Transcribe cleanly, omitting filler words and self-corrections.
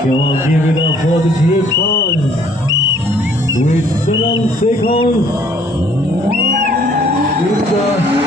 Come on, give it up for the Griffons with 7 seconds. Good job.